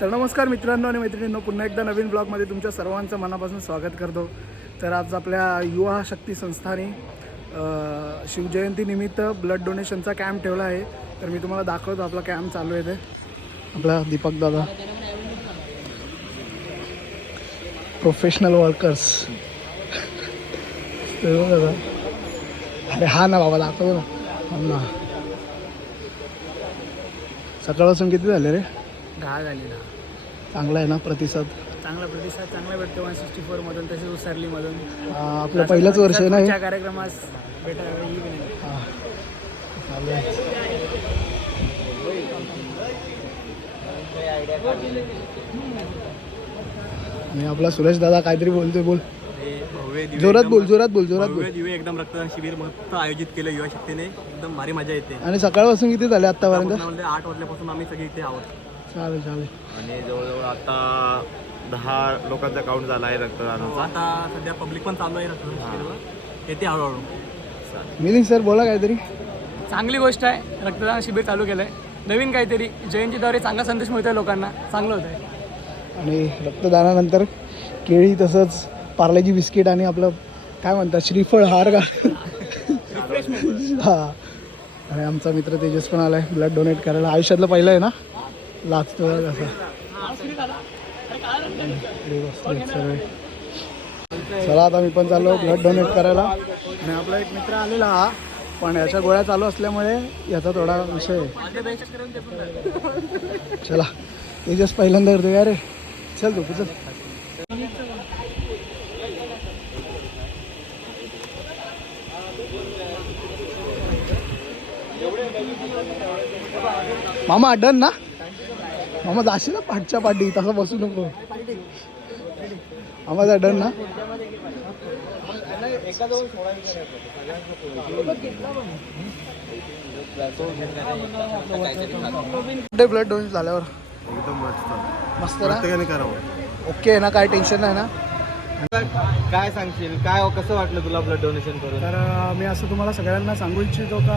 तर नमस्कार मित्रांनो आणि मैत्रिणींनो पुन्हा एकदा नवीन ब्लॉगमध्ये तुमच्या सर्वांचं मनापासून स्वागत करतो. तर आज आपल्या युवा शक्ती संस्थाने शिवजयंतीनिमित्त ब्लड डोनेशनचा कॅम्प ठेवला आहे. तर मी तुम्हाला दाखवतो आपला कॅम्प चालू आहे ते. आपला दीपक दादा. प्रोफेशनल वर्कर्स दादा. अरे हा ना बाबा दाखवतो ना. ना. सकाळपासून किती झाले रे? दहा झाली दहा चांगला आहे ना प्रतिसाद? चांगला प्रतिसाद चांगला भेटतो. वन सिक्स्टी फोरमधून तसेच उसरलीमधून आ, आपलं पहिलंच वर्ष आहे ना हे? कार्यक्रमास भेटायला येईल? हा. आणि आपला सुरेश दादा काहीतरी बोलतोय बोल. भव्य दिव्य जोरात एकदम- बोल जोरात बोल जोरात बोल. भव्य दिव्य एकदम रक्तदान शिबिर मस्त आयोजित केलं युवा शक्तीने. एकदम भारी मजा येते. आणि सकाळपासून किती झाले आतापर्यंत आठ वाजल्यापासून आम्ही सगळे इथे आहोत. चालेल चालेल. आणि जवळजवळ आता दहा लोकांचा काउंट झाला आहे रक्तदानाचा. आता सध्या पब्लिक पण चालू आहे रक्तदान येते हळूहळू. मिलिंद सर बोला काहीतरी. चांगली गोष्ट आहे रक्तदान शिबिर चालू केलं आहे नवीन काहीतरी जयंतीद्वारे चांगला संदेश मिळतोय लोकांना चांगलं होतं आहे आणि रक्तदानानंतर केळी तसंच पार्लेजी बिस्किट आणि आपलं काय म्हणतात श्रीफळ हार का हा. आणि आमचा मित्र तेजस पण आलाय ब्लड डोनेट करायला. आयुष्यातलं पहिलं आहे ना? लाचतो बघ असं. चला आता मी पण चाललो ब्लड डोनेट करायला. आणि आपला एक मित्र आलेला हा पण याच्या गोळ्या चालू असल्यामुळे याचा थोडा विषय आहे. चला तेजस पहिल्यांदा करतो या रे चल तू चल. मामा डन ना? मामा जाशील ना पाठच्या पाठी तसं बसू नको. मामाचा डन ना. ब्लड डोनेट झाल्यावर? एकदम मस्त. मस्त ना? ओके ना काय टेन्शन नाही ना? काय सांगशील? काय कसं वाटलं तुला ब्लड डोनेशन करून? तर मी असं तुम्हाला सगळ्यांना सांगू इच्छितो का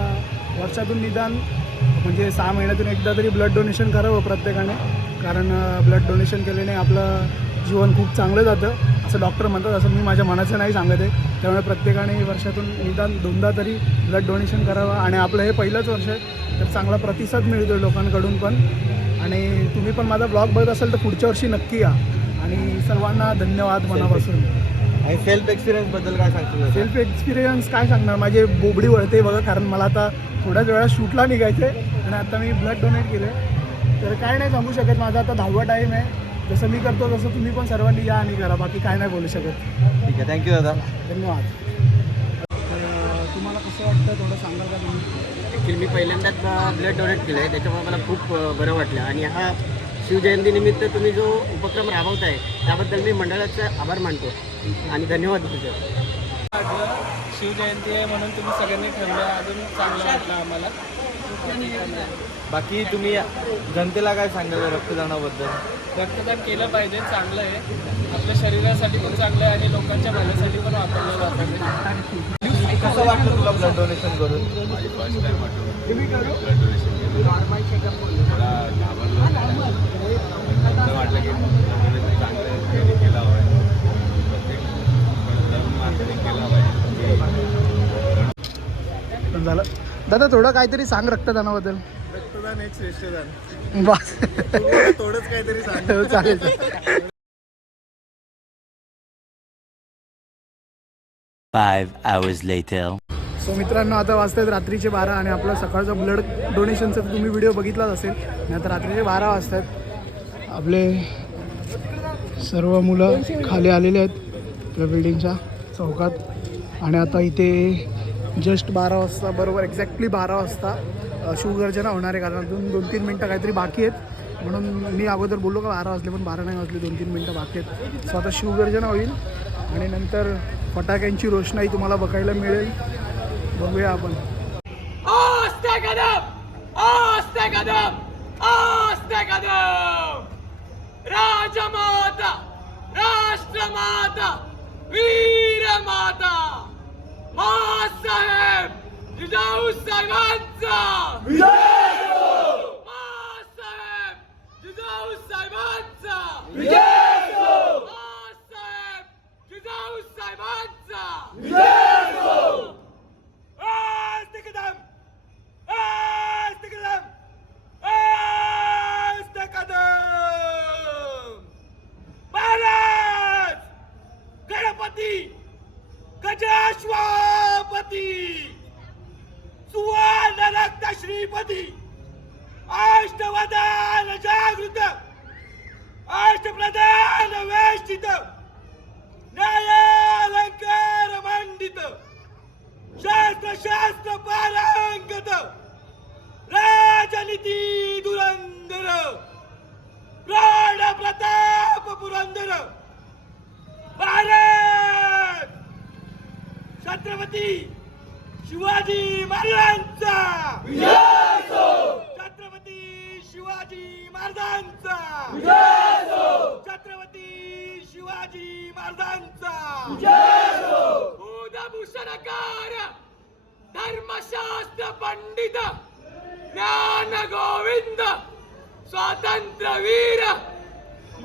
वर्षातून निदान म्हणजे सहा महिन्यातून एकदा तरी ब्लड डोनेशन करावं प्रत्येकाने. कारण ब्लड डोनेशन केल्याने आपलं जीवन खूप चांगलं जातं असं डॉक्टर म्हणतात. असं मी माझ्या मनाचं नाही सांगत आहे. त्यामुळे प्रत्येकाने वर्षातून निदान दोनदा तरी ब्लड डोनेशन करावं. आणि आपलं हे पहिलंच वर्ष आहे तर चांगला प्रतिसाद मिळतो लोकांकडून पण. आणि तुम्ही पण माझा ब्लॉग बघत असाल तर पुढच्या वर्षी नक्की या. आणि सर्वांना धन्यवाद मनापासून. आणि सेल्फ एक्सपिरियन्सबद्दल काय सांगशील सेल्फ एक्सपिरियन्स काय सांगणार? माझे बोबडी वळते बघा कारण मला आता थोड्याच वेळा शूटला निघायचे आणि आता मी ब्लड डोनेट केले तर काय नाही सांगू शकत माझा आता दहावा टाईम आहे. जसं मी करतो तसं तुम्ही पण सर्वांनी या आणि करा. बाकी काय नाही बोलू शकत. ठीक आहे थँक्यू दादा. धन्यवाद. तर तुम्हाला कसं वाटतं थोडं सांगाल का तुम्ही? ॲक्च्युली मी पहिल्यांदाच ब्लड डोनेट केलं आहे त्याच्यामुळे मला खूप बरं वाटलं. आणि हा शिवजयंतीनिमित्त तुम्ही जो उपक्रम राबवताय त्याबद्दल मी मंडळाचा आभार मानतो. आणि धन्यवाद तुझं शिवजयंती आहे म्हणून तुम्ही सगळ्यांनी ठरलं अजून चांगलं वाटलं आम्हाला. बाकी तुम्ही जनतेला काय सांगाल रक्तदानाबद्दल? रक्तदान केलं पाहिजे चांगलं आहे. आपल्या शरीरासाठी पण चांगलं आहे आणि लोकांच्या भल्यासाठी पण वापरलं जातं कसं वाटलं तुला ब्लड डोनेशन करून? पण झालं. दादा थोडं काहीतरी सांग रक्तदानाबद्दल. रक्तदान एक श्रेष्ठ दान बस थोडंच काहीतरी सांग. चालेल चालेल. Five hours later. सो मित्रांनो आता वाजतात रात्रीचे बारा आणि आपला सकाळचा ब्लड डोनेशनचा तर तुम्ही व्हिडिओ बघितलाच असेल. आणि आता रात्रीचे बारा वाजतात आपले सर्व मुलं खाली आलेले आहेत आपल्या बिल्डिंगच्या चौकात. आणि आता इथे जस्ट बारा वाजता बरोबर एक्झॅक्टली बारा वाजता शिवगर्जना होणार आहे. कारण अजून दोन तीन मिनटं काहीतरी बाकी आहेत. म्हणून मी अगोदर बोललो का बारा वाजले पण बारा नाही वाजले दोन तीन मिनटं बाकी आहेत. सो आता शिवगर्जना होईल. आणि नंतर फटाक्यांची रोषणाई तुम्हाला बघायला मिळेल. बघूया आपण. कदम! आस्ते कदम आस्ते कदम राजमाता राष्ट्रमाता वीर माता मासाहेब जिजाऊ साहेबांचा. मासाहेब जिजाऊ साहेबांचा. विजय मासाहेब जिजाऊ साहेबांचा. विजय प्रताप भारत! छत्रपती शिवाजी महाराजांचा! छत्रपती शिवाजी महाराजांचा! छत्रपती शिवाजी महाराजांचा! हो, भूषणकार धर्मशास्त्र पंडित ज्ञान गोविंद स्वातंत्र्यवीर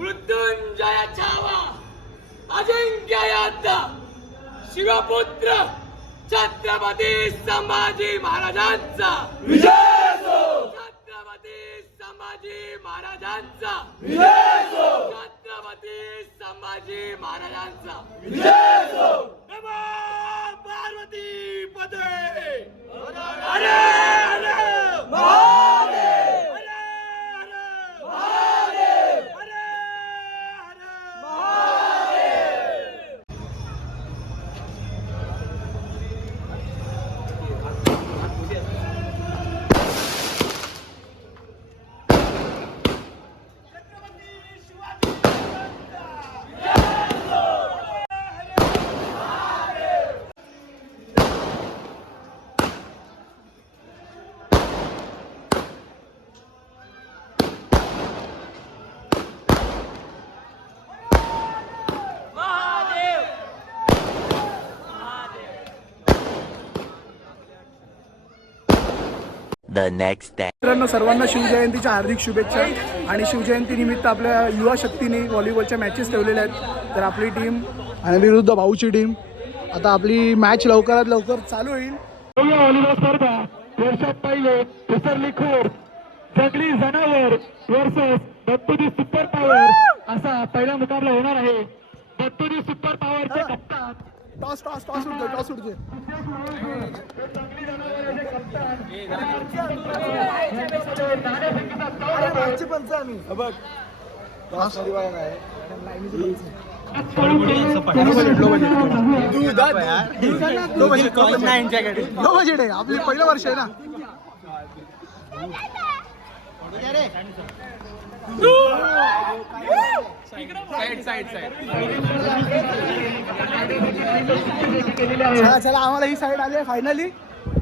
मृत्युंजयाचा वा छावा शिवपुत्र छत्रपती संभाजी महाराजांचा. छत्रपती संभाजी महाराजांचा. छत्रपती संभाजी महाराजांचा. नमो पार्वती पदे. अरे अरे. Next day. मित्रांनो सर्वांना शिवजयंतीच्या हार्दिक शुभेच्छा आणि शिवजयंती निमित्त आपल्या युवा शक्तीने व्हॉलीबॉलच्या मॅचेस ठेवलेल्या आहेत. तर आपली टीम आणि विरुद्ध भाऊची टीम आता आपली मॅच लवकरात लवकर चालू होईल. व्हॉलीबॉल स्पर्धा वर्षात पहिले खोर जंगली जनावर वर्सेस दत्तुदी सुपर पॉवर असा पहिला मुकाबला होणार आहे. दत्तुदी सुपर पॉवरचे कप्तान टॉस टॉस टॉस उडतोय टॉस उडतोय लो बजेट आहे. आपली पहिलं वर्ष आहे ना. Side side side. चला चला आम्हाला ही साईड आली फायनली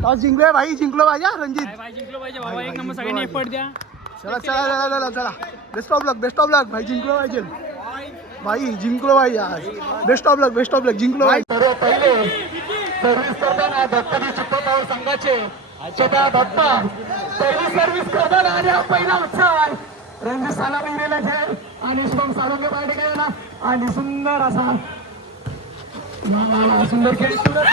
टॉस जिंकलोय भाई जिंकलो पाहिजे रणजित. जिंकलो पाहिजे बाबा एक नंबर सगळ्यांनी एफर्ट द्या. चला चला चला चला चला best of luck best of luck भाई जिंकलो पाहिजे. भाई जिंकलो पाहिजे आज. Best of luck best of luck जिंकलो पाहिजे सर्व पहिले सर्व्हिस करताना दत्तजी सुपर पॉवर संघाचे स्वतः दत्ता पहिली सर्व्हिस करताना आणि हा पहिला उत्साह. आहे रणजित सालामी गेला खेळ आणि शुभम साळुंगे पार्टी खेळला आणि सुंदर असा. सुंदर खेळ. सुंदर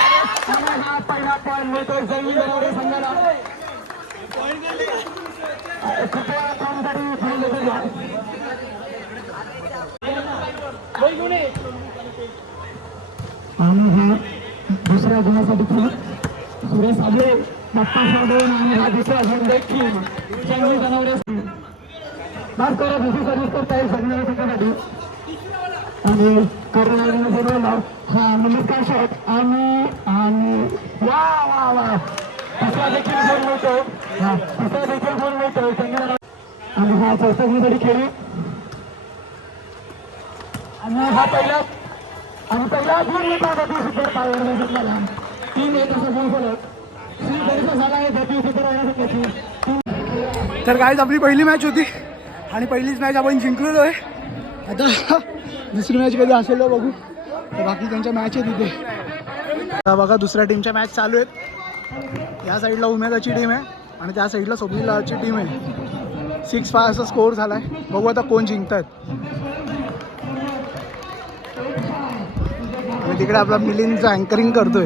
हा पहिला पॉईंट मिळतोय जमीन बनवडे संघाला. कृपया आणि हा दुसऱ्या गुणासाठी सुरेश आले बाप्पा साधून आणि हा दुसरा गुण देखील चांगली जनावरे माफ करा दुसरी सर्विस करता येईल सगळ्या संघासाठी आणि करुणाने बोलवलं हा नमस्कार शॉट आणि आणि वा वा वा. तिसरा देखील फोन मिळतो. हा तिसरा देखील फोन मिळतो. संघाला आणि हा चौथा गुणासाठी खेळू. आणि हा पहिला आणि पहिला गुण येतो गती सुपर पावर जिंकला तीन एक असं गुण फलक श्री झाला आहे गती सुपर तर काय आपली पहिली मॅच होती. आणि पहिलीच मॅच आपण जिंकलेलो आहे आता दुसरी मॅच कधी असेल बघू. तर बाकी त्यांच्या मॅच आहे तिथे आता बघा दुसऱ्या टीमच्या मॅच चालू आहेत. या साईडला उमेदाची टीम आहे आणि त्या साईडला स्वप्नीलाची टीम आहे. सिक्स फाय असा स्कोअर झाला आहे बघू आता कोण जिंकत आहेत आणि तिकडे आपला मिलिंदचा अँकरिंग करतोय.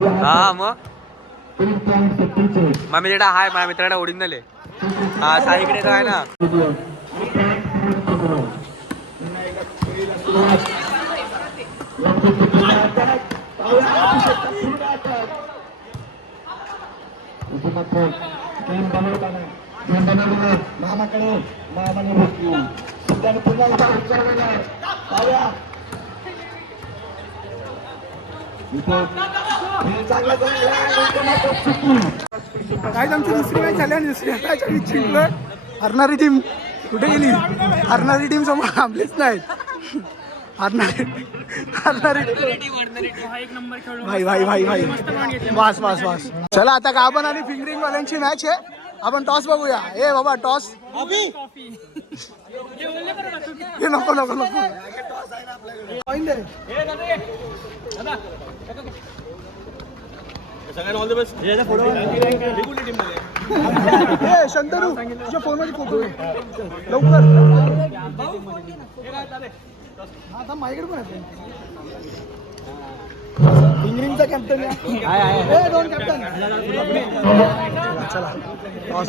हा मग? माझ्या मित्राला हाय माझ्या मित्राला ओरिजिनल आहे. हा साईकडे काय ना. मामाकडे मामाने त्याने पुन्हा एकदा विचारलेला आहे. पाहूया. काय आमची दुसरी मॅच झाली आणि दुसरी मॅच आम्ही हरणारी टीम कुठे गेली? हरणारी टीम समोर थांबलीच नाहीत. हरणारी हरणारी भाई भाई भाई भाई. वास वास वास. चला आता गाबन आणि फिंगरिंग वाल्यांची मॅच आहे. आपण टॉस बघूया. ए बाबा टॉस हे नको नको नको Point आहे. ए शंतनू तुझ्या फोनमध्ये फोटो घे. लवकर आता माझ्याकडे पण आहे इंग्रिंगचा कॅप्टन ए दोन कॅप्टन चला. टॉस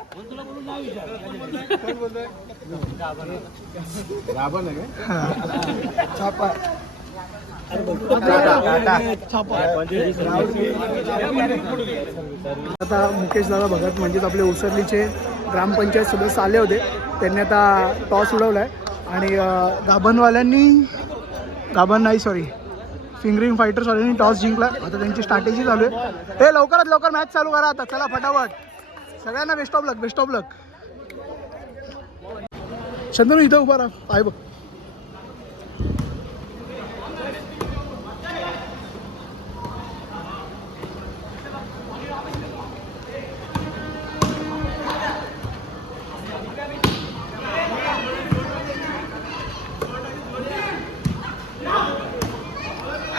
छापा आता मुकेश दादा भगत म्हणजेच आपले उसरलीचे ग्रामपंचायत सदस्य आले होते. त्यांनी आता टॉस उडवलाय. आणि गाभनवाल्यांनी गाभणवाल्यांनी गाभण नाही सॉरी फिंगरिंग फायटर्सवाल्यांनी टॉस जिंकला. आता त्यांची स्ट्रॅटेजी चालू आहे. ते लवकरात लवकर मॅच चालू करा आता. चला फटाफट. सगळ्यांना best of luck best of luck Shantanu इथं उभा राहा. आहे बघ.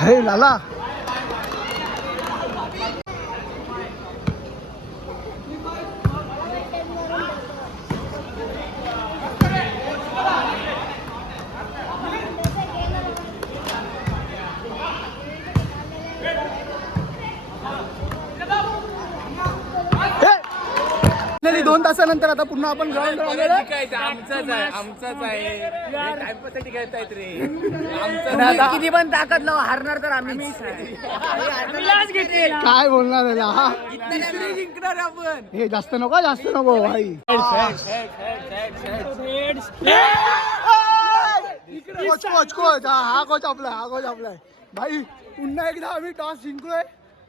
हे लाला. तासानंतर आता पुन्हा आपण ग्राउंड आहे. आमचाच आहे आमचाच आहे. टाइमपाससाठी खेळतायत रे. आणि आता किती पण ताकद लावा हारणार तर आम्ही काय बोलणार आहे हा जिंकणार आपण. हे जास्त नको जास्त नको भाई. Coach coach coach. हा हा कोच आपला हा कोच आपला भाई पुन्हा एकदा आम्ही टॉस जिंकलोय.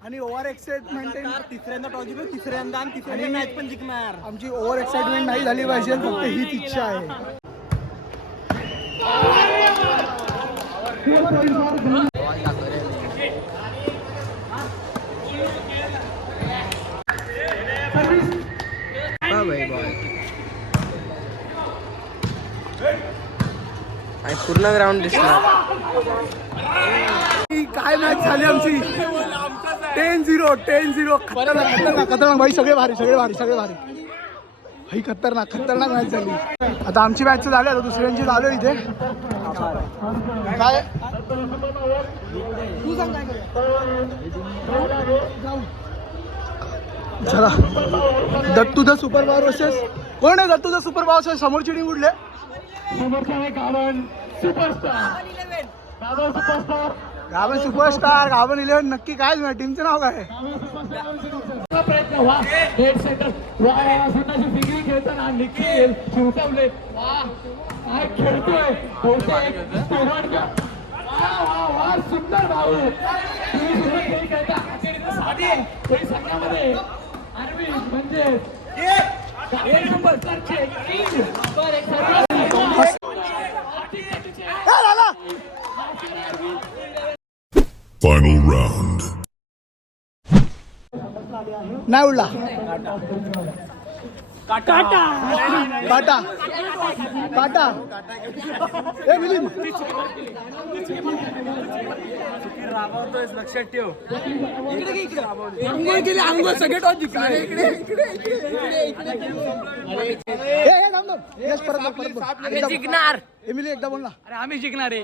आणि ओव्हर एक्साइटमेंट तिसऱ्यांदा टॉस जिंकलो तिसऱ्यांदा आणि तिसऱ्यांदा मॅच पण जिंकणार. आमची ओव्हर एक्साइटमेंट नाही झाली पाहिजे फक्त हीच इच्छा आहे. पूर्ण ग्राउंड दिसणार ही काय मॅच झाली आमची? टेन झिरो टेन झिरो खतरनाक खतरनाक खतरनाक भाई सगळे भारी सगळे भारी सगळे भारी. भाई खतरनाक खतरनाक मॅच झाली. आता आमची मॅच झाली आता दुसऱ्यांची चालू आहे इथे. काय? चला. Dattu the super power versus कोण आहे Dattu the super power Gavan superstar Gavan superstar Gavan superstar Gavan eleven नक्की काय टीमचं नाव काय? प्रयत्न वा हेड सेंटर वा खेळताना निखिल काय खेळतोय? सुंदर भाऊ. संघामध्ये अरविंद म्हणजे एक नंबर सरचे किंग Final round. नाही उडला. काटा. काटा. ए मिलिंद राबवतोय लक्षात ठेव ए, ए, थांब, थांब. यश, परत बोल, परत बोल. एकदा बोल. जिंकणार. ए, मिलिंद एकदा बोल ना. अरे आम्ही जिंकणार आहे.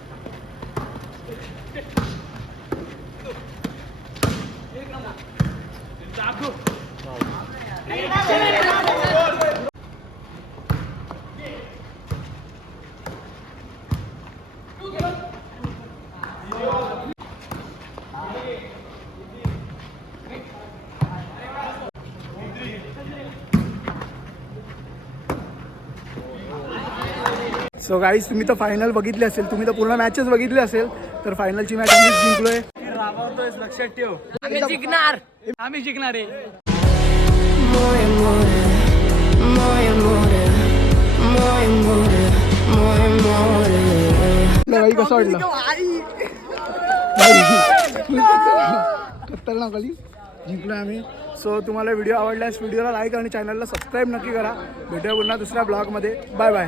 सो गाईज तुम्ही तर फायनल बघितली असेल तुम्ही तर पूर्ण मॅचेस बघितली असेल तर फायनलची मॅच आम्ही जिंकलोय. राबवतोय लक्षात ठेव आम्ही जिंकणार. आम्ही जिंकणार आहे. कसं वाटलं? जिंकलो आम्ही. सो तुम्हाला व्हिडिओ आवडल्यास व्हिडिओला लाईक आणि चॅनलला सबस्क्राईब नक्की करा. भेटूया पुन्हा दुसऱ्या ब्लॉगमध्ये बाय बाय